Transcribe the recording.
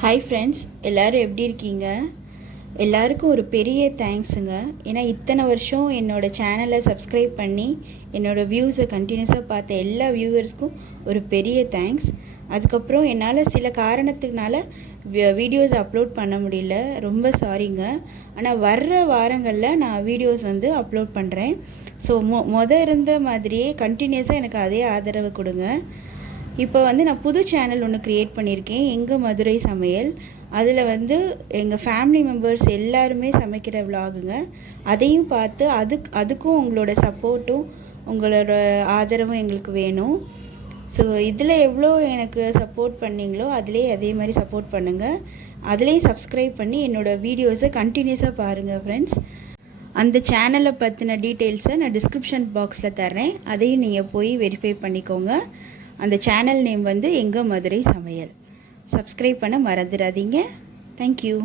Hi friends, எல்லோரும் எப்படி இருக்கீங்க? எல்லாருக்கும் ஒரு பெரிய தேங்க்ஸுங்க. ஏன்னா இத்தனை வருஷம் என்னோடய சேனலை சப்ஸ்கிரைப் பண்ணி என்னோடய வியூஸை கண்டினியூஸாக பார்த்த எல்லா வியூவர்ஸ்க்கும் ஒரு பெரிய தேங்க்ஸ். அதுக்கப்புறம் என்னால் சில காரணத்துக்குனால வீடியோஸ் அப்லோட் பண்ண முடியல, ரொம்ப சாரிங்க. ஆனால் வர்ற வாரங்களில் நான் வீடியோஸ் அப்லோட் பண்ணுறேன். ஸோ இருந்த மாதிரியே கண்டினியூஸாக எனக்கு அதே ஆதரவு கொடுங்க. இப்போ நான் புது சேனல் ஒன்று க்ரியேட் பண்ணியிருக்கேன், எங்கள் மதுரை சமையல். அதில் எங்கள் ஃபேமிலி மெம்பர்ஸ் எல்லாருமே சமைக்கிற விலாகுங்க. அதையும் பார்த்து அதுக்கும் உங்களோட சப்போர்ட்டும் உங்களோட ஆதரவும் எங்களுக்கு வேணும். ஸோ இதில் எவ்வளோ எனக்கு சப்போர்ட் பண்ணிங்களோ அதே மாதிரி சப்போர்ட் பண்ணுங்கள். அதுலேயும் சப்ஸ்கிரைப் பண்ணி என்னோடய வீடியோஸை கண்டினியூஸாக பாருங்கள் ஃப்ரெண்ட்ஸ். அந்த சேனலை பற்றின டீட்டெயில்ஸை நான் டிஸ்கிரிப்ஷன் பாக்ஸில் தர்றேன், அதையும் நீங்கள் போய் வெரிஃபை பண்ணிக்கோங்க. அந்த சேனல் நேம் எங்கள் மதுரை சமையல். சப்ஸ்கிரைப் பண்ண மறந்துடாதீங்க. தேங்க்யூ.